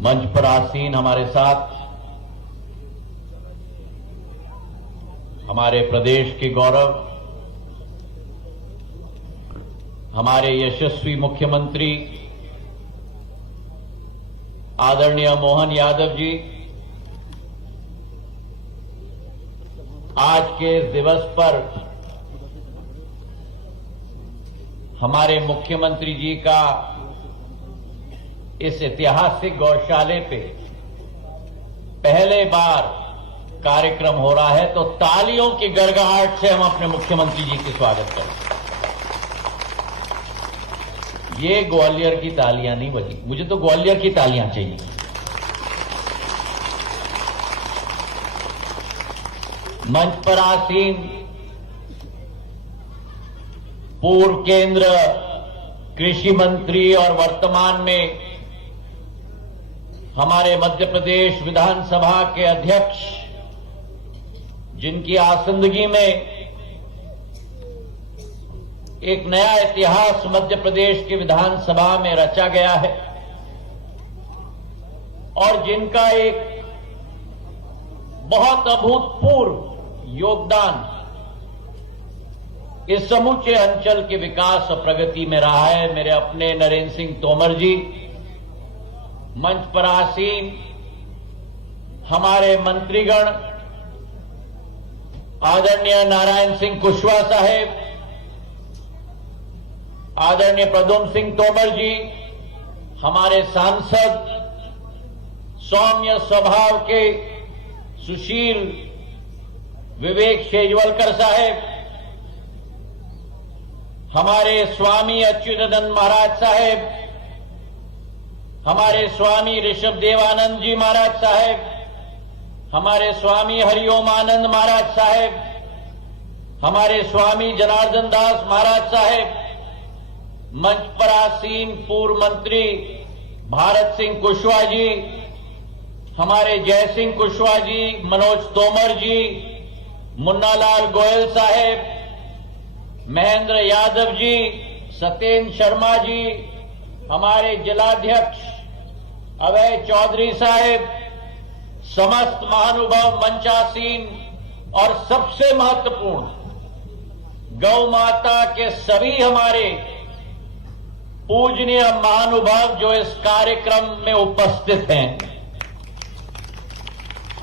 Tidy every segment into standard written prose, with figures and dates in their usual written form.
मंच पर आसीन हमारे साथ हमारे प्रदेश के गौरव, हमारे यशस्वी मुख्यमंत्री आदरणीय मोहन यादव जी, आज के इस दिवस पर हमारे मुख्यमंत्री जी का इस ऐतिहासिक गौशाले पे पहले बार कार्यक्रम हो रहा है, तो तालियों की गड़गड़ाहट से हम अपने मुख्यमंत्री जी का स्वागत करें। ये ग्वालियर की तालियां नहीं बजी, मुझे तो ग्वालियर की तालियां चाहिए। मंच पर आसीन पूर्व केंद्र कृषि मंत्री और वर्तमान में हमारे मध्य प्रदेश विधानसभा के अध्यक्ष, जिनकी आसंदगी में एक नया इतिहास मध्य प्रदेश की विधानसभा में रचा गया है और जिनका एक बहुत अभूतपूर्व योगदान इस समूचे अंचल के विकास और प्रगति में रहा है, मेरे अपने नरेंद्र सिंह तोमर जी, मंच पर आसीन हमारे मंत्रीगण आदरणीय नारायण सिंह कुशवाहा साहेब, आदरणीय प्रद्युम्न सिंह तोमर जी, हमारे सांसद सौम्य स्वभाव के सुशील विवेक शेजवलकर साहेब, हमारे स्वामी अच्युतानंद महाराज साहेब, हमारे स्वामी ऋषभ देवानंद जी महाराज साहेब, हमारे स्वामी हरिओम आनंद महाराज साहेब, हमारे स्वामी जनार्दन दास महाराज साहेब, मंच पर आसीन पूर्व मंत्री भारत सिंह कुशवाहा जी, हमारे जय सिंह कुशवाहा जी, मनोज तोमर जी, मुन्नालाल गोयल साहेब, महेंद्र यादव जी, सत्येंद्र शर्मा जी, हमारे जिलाध्यक्ष अभय चौधरी साहेब, समस्त महानुभाव मंचासीन और सबसे महत्वपूर्ण गौ माता के सभी हमारे पूजनीय महानुभाव जो इस कार्यक्रम में उपस्थित हैं।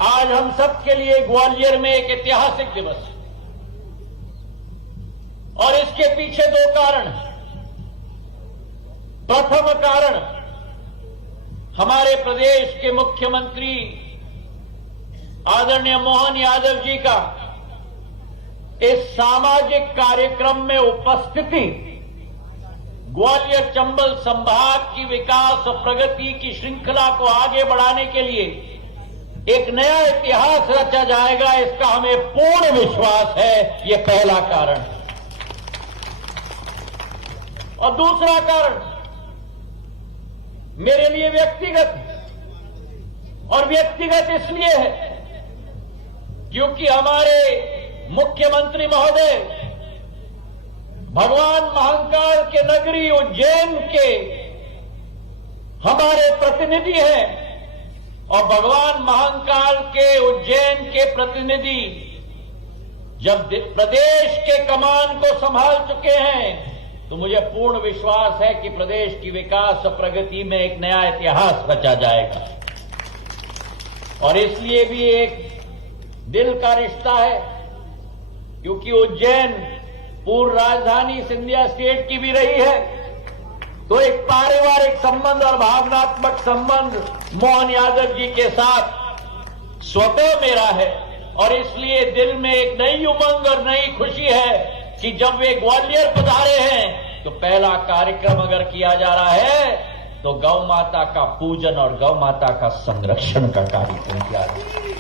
आज हम सबके लिए ग्वालियर में एक ऐतिहासिक दिवस है और इसके पीछे दो कारण हैं। प्रथम कारण हमारे प्रदेश के मुख्यमंत्री आदरणीय मोहन यादव जी का इस सामाजिक कार्यक्रम में उपस्थिति ग्वालियर चंबल संभाग की विकास और प्रगति की श्रृंखला को आगे बढ़ाने के लिए एक नया इतिहास रचा जाएगा, इसका हमें पूर्ण विश्वास है। ये पहला कारण है। और दूसरा कारण मेरे लिए व्यक्तिगत, और व्यक्तिगत इसलिए है क्योंकि हमारे मुख्यमंत्री महोदय भगवान महाकाल के नगरी उज्जैन के हमारे प्रतिनिधि हैं और भगवान महाकाल के उज्जैन के प्रतिनिधि जब प्रदेश के कमान को संभाल चुके हैं तो मुझे पूर्ण विश्वास है कि प्रदेश की विकास और प्रगति में एक नया इतिहास रचा जाएगा। और इसलिए भी एक दिल का रिश्ता है क्योंकि उज्जैन पूर्व राजधानी सिंधिया स्टेट की भी रही है, तो एक पारिवारिक संबंध और भावनात्मक संबंध मोहन यादव जी के साथ स्वतः मेरा है। और इसलिए दिल में एक नई उमंग और नई खुशी है कि जब वे ग्वालियर पधारे हैं तो पहला कार्यक्रम अगर किया जा रहा है तो गौ माता का पूजन और गौ माता का संरक्षण का कार्यक्रम किया जा रहा है।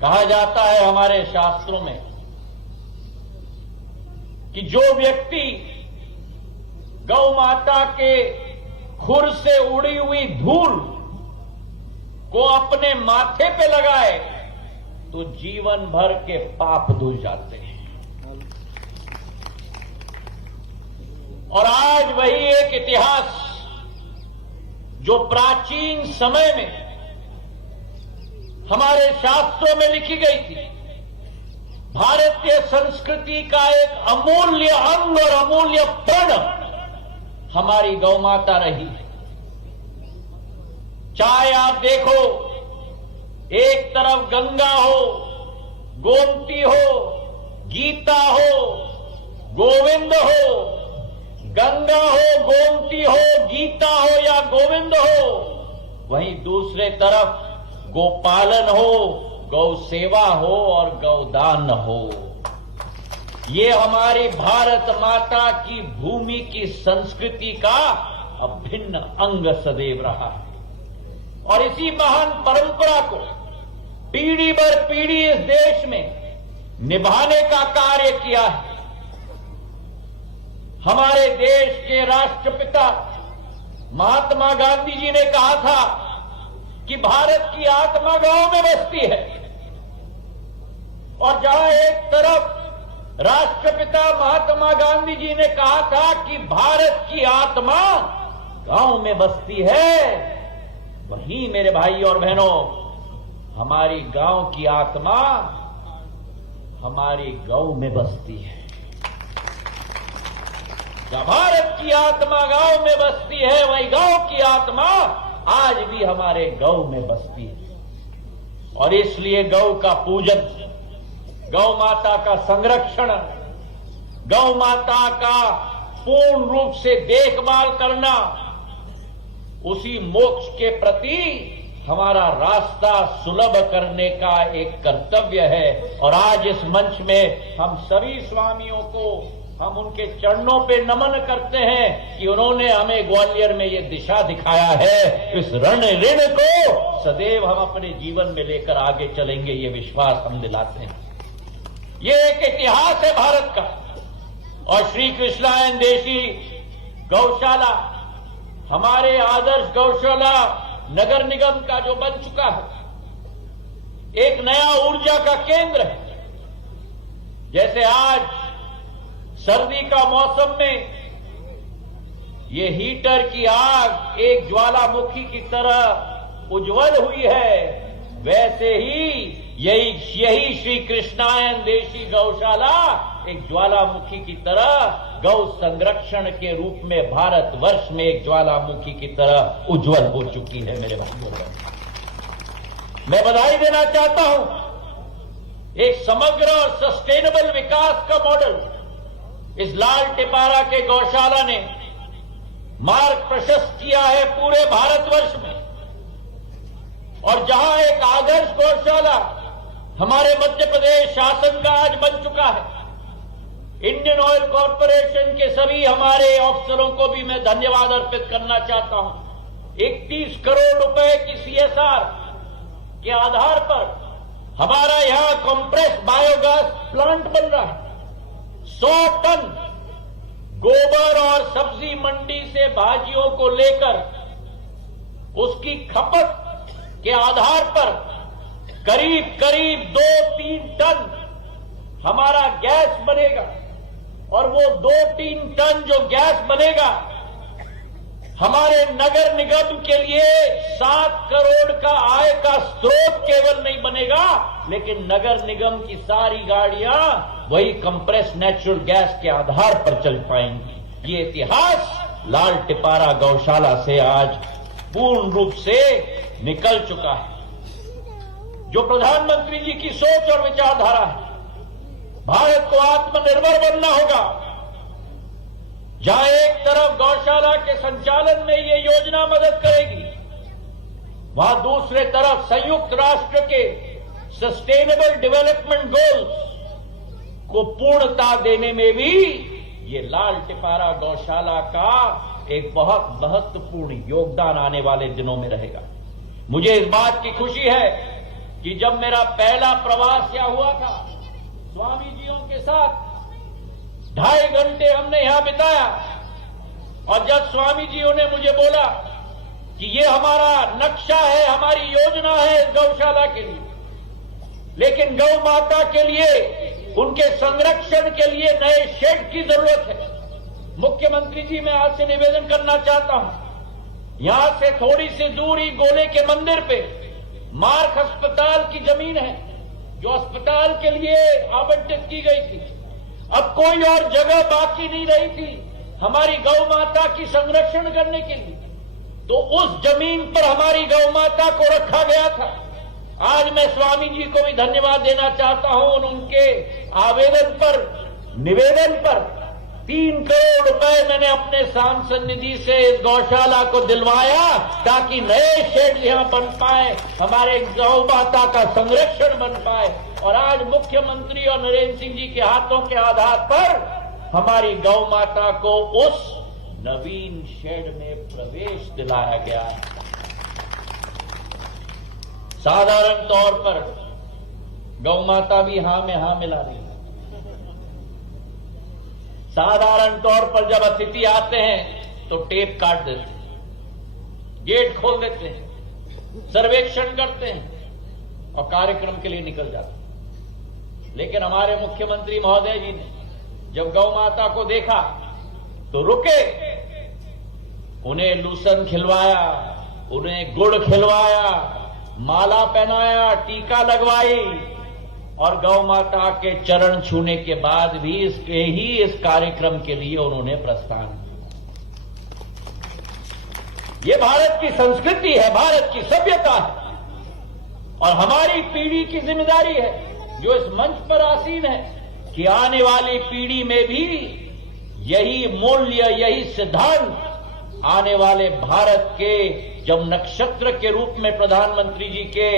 कहा जाता है हमारे शास्त्रों में कि जो व्यक्ति गौ माता के खुर से उड़ी हुई धूल को अपने माथे पे लगाए तो जीवन भर के पाप धुल जाते हैं। और आज वही एक इतिहास जो प्राचीन समय में हमारे शास्त्रों में लिखी गई थी, भारतीय संस्कृति का एक अमूल्य अंग और अमूल्य प्रण हमारी गौ माता रही है। चाहे आप देखो, एक तरफ गंगा हो, गोमती हो, गीता हो, गोविंद हो, गंगा हो, गोमती हो, गीता हो या गोविंद हो, वहीं दूसरे तरफ गोपालन हो, गौ सेवा हो और गौदान हो। ये हमारी भारत माता की भूमि की संस्कृति का अभिन्न अंग सदैव रहा है और इसी महान परंपरा को पीढ़ी दर पीढ़ी इस देश में निभाने का कार्य किया है। हमारे देश के राष्ट्रपिता महात्मा गांधी जी ने कहा था कि भारत की आत्मा गांव में बसती है, और जहां एक तरफ राष्ट्रपिता महात्मा गांधी जी ने कहा था कि भारत की आत्मा गांव में बसती है, वहीं मेरे भाई और बहनों, हमारी गांव की आत्मा हमारी गौ में बसती है। भारत की आत्मा गांव में बसती है, वही गांव की आत्मा आज भी हमारे गौ में बसती है। और इसलिए गौ का पूजन, गौ माता का संरक्षण, गौ माता का पूर्ण रूप से देखभाल करना, उसी मोक्ष के प्रति हमारा रास्ता सुलभ करने का एक कर्तव्य है। और आज इस मंच में हम सभी स्वामियों को हम उनके चरणों पे नमन करते हैं कि उन्होंने हमें ग्वालियर में ये दिशा दिखाया है। इस ऋण को सदैव हम अपने जीवन में लेकर आगे चलेंगे, ये विश्वास हम दिलाते हैं। ये एक इतिहास है भारत का, और श्री कृष्णायन देशी गौशाला हमारे आदर्श गौशाला नगर निगम का जो बन चुका है, एक नया ऊर्जा का केंद्र है। जैसे आज सर्दी का मौसम में ये हीटर की आग एक ज्वालामुखी की तरह उज्जवल हुई है, वैसे ही यही श्री कृष्णायन देशी गौशाला एक ज्वालामुखी की तरह गौ संरक्षण के रूप में भारतवर्ष में एक ज्वालामुखी की तरह उज्जवल हो चुकी है। मेरे भाइयों, मैं बधाई देना चाहता हूं। एक समग्र और सस्टेनेबल विकास का मॉडल इस लाल टिपारा के गौशाला ने मार्ग प्रशस्त किया है पूरे भारतवर्ष में। और जहां एक आदर्श गौशाला हमारे मध्य प्रदेश शासन का आज बन चुका है, इंडियन ऑयल कॉर्पोरेशन के सभी हमारे अफसरों को भी मैं धन्यवाद अर्पित करना चाहता हूं। 31 करोड़ रुपए की सीएसआर के आधार पर हमारा यहां कंप्रेस बायोगैस प्लांट बन रहा है। 100 टन गोबर और सब्जी मंडी से भाजियों को लेकर उसकी खपत के आधार पर करीब 2-3 टन हमारा गैस बनेगा। और वो 2-3 टन जो गैस बनेगा हमारे नगर निगम के लिए 7 करोड़ का आय का स्रोत केवल नहीं बनेगा, लेकिन नगर निगम की सारी गाड़ियां वही कंप्रेस नेचुरल गैस के आधार पर चल पाएंगी। ये इतिहास लाल टिपारा गौशाला से आज पूर्ण रूप से निकल चुका है। जो प्रधानमंत्री जी की सोच और विचारधारा है, भारत को आत्मनिर्भर बनना होगा। जहां एक तरफ गौशाला के संचालन में ये योजना मदद करेगी, वहां दूसरे तरफ संयुक्त राष्ट्र के सस्टेनेबल डेवलपमेंट गोल्स को पूर्णता देने में भी ये लाल टिपारा गौशाला का एक बहुत महत्वपूर्ण योगदान आने वाले दिनों में रहेगा। मुझे इस बात की खुशी है कि जब मेरा पहला प्रवास यहां हुआ था, स्वामी जियों के साथ 2.5 घंटे हमने यहां बिताया। और जब स्वामी जियों ने मुझे बोला कि ये हमारा नक्शा है, हमारी योजना है इस गौशाला के लिए, लेकिन गौ माता के लिए, उनके संरक्षण के लिए नए शेड की जरूरत है। मुख्यमंत्री जी, मैं आपसे निवेदन करना चाहता हूं, यहां से थोड़ी सी दूर ही गोले के मंदिर पे मार्क अस्पताल की जमीन है जो अस्पताल के लिए आवंटित की गई थी। अब कोई और जगह बाकी नहीं रही थी हमारी गौ माता की संरक्षण करने के लिए, तो उस जमीन पर हमारी गौ माता को रखा गया था। आज मैं स्वामी जी को भी धन्यवाद देना चाहता हूं। उनके आवेदन पर, निवेदन पर 3 करोड़ रुपए मैंने अपने सांसद निधि से इस गौशाला को दिलवाया ताकि नए शेड यहां बन पाए, हमारे गौ माता का संरक्षण बन पाए। और आज मुख्यमंत्री और नरेंद्र सिंह जी के हाथों के आधार पर हमारी गौ माता को उस नवीन शेड में प्रवेश दिलाया गया है। साधारण तौर पर गौ माता भी हां में हां मिला रही है। साधारण तौर पर जब अतिथि आते हैं तो टेप काट देते हैं, गेट खोल देते हैं, सर्वेक्षण करते हैं और कार्यक्रम के लिए निकल जाते हैं। लेकिन हमारे मुख्यमंत्री महोदय जी ने जब गौ माता को देखा तो रुके, उन्हें लूसन खिलवाया, उन्हें गुड़ खिलवाया, माला पहनाया, टीका लगवाई और गौ माता के चरण छूने के बाद भी इस कार्यक्रम के लिए उन्होंने प्रस्थान किया। ये भारत की संस्कृति है, भारत की सभ्यता है और हमारी पीढ़ी की जिम्मेदारी है जो इस मंच पर आसीन है कि आने वाली पीढ़ी में भी यही मूल्य, यही सिद्धांत आने वाले भारत के जब नक्षत्र के रूप में प्रधानमंत्री जी के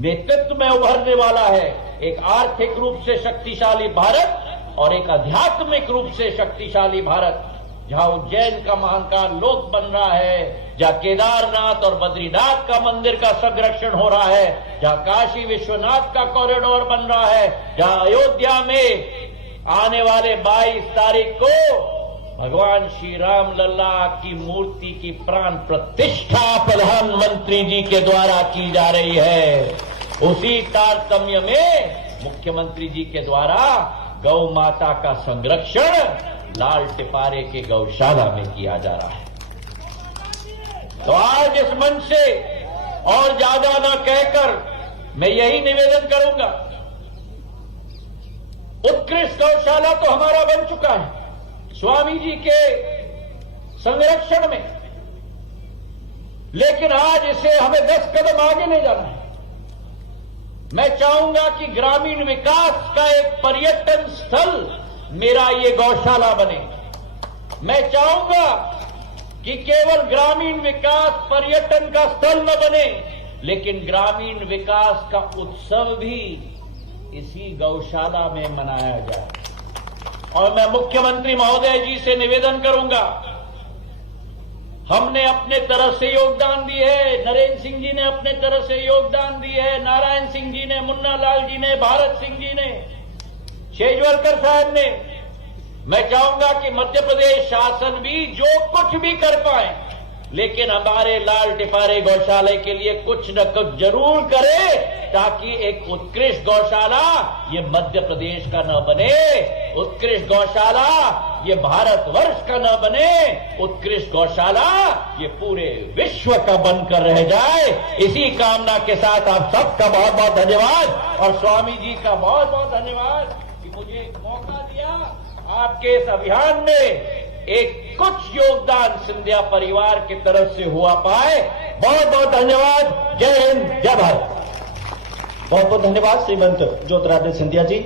नेतृत्व में उभरने वाला है, एक आर्थिक रूप से शक्तिशाली भारत और एक आध्यात्मिक रूप से शक्तिशाली भारत, जहां उज्जैन का महाकाल लोक बन रहा है, जहां केदारनाथ और बद्रीनाथ का मंदिर का संरक्षण हो रहा है, जहां काशी विश्वनाथ का कॉरिडोर बन रहा है, जहां अयोध्या में आने वाले 22 तारीख को भगवान श्री राम लल्ला की मूर्ति की प्राण प्रतिष्ठा प्रधानमंत्री जी के द्वारा की जा रही है। उसी तारतम्य में मुख्यमंत्री जी के द्वारा गौ माता का संरक्षण लाल टिपारे के गौशाला में किया जा रहा है। तो आज इस मंच से और ज्यादा न कहकर मैं यही निवेदन करूंगा, उत्कृष्ट गौशाला तो हमारा बन चुका है स्वामी जी के संरक्षण में, लेकिन आज इसे हमें 10 कदम आगे ले जाना है। मैं चाहूंगा कि ग्रामीण विकास का एक पर्यटन स्थल मेरा ये गौशाला बने। मैं चाहूंगा कि केवल ग्रामीण विकास पर्यटन का स्थल न बने, लेकिन ग्रामीण विकास का उत्सव भी इसी गौशाला में मनाया जाए। और मैं मुख्यमंत्री महोदय जी से निवेदन करूंगा, हमने अपने तरफ से योगदान दी है, नरेंद्र सिंह जी ने अपने तरफ से योगदान दी है, नारायण सिंह जी ने, मुन्ना लाल जी ने, भारत सिंह जी ने, शेजवलकर साहब ने। मैं चाहूंगा कि मध्य प्रदेश शासन भी जो कुछ भी कर पाए, लेकिन हमारे लाल टिपारे गौशाला के लिए कुछ न कुछ जरूर करे, ताकि एक उत्कृष्ट गौशाला ये मध्य प्रदेश का न बने, उत्कृष्ट गौशाला ये भारतवर्ष का न बने, उत्कृष्ट गौशाला ये पूरे विश्व का बनकर रह जाए। इसी कामना के साथ आप सबका बहुत बहुत धन्यवाद और स्वामी जी का बहुत बहुत धन्यवाद कि मुझे एक मौका दिया आपके इस अभियान में एक कुछ योगदान सिंधिया परिवार की तरफ से हुआ पाए। बहुत बहुत धन्यवाद। जय हिंद, जय भारत। बहुत बहुत धन्यवाद श्रीमंत ज्योतिरादित्य सिंधिया जी।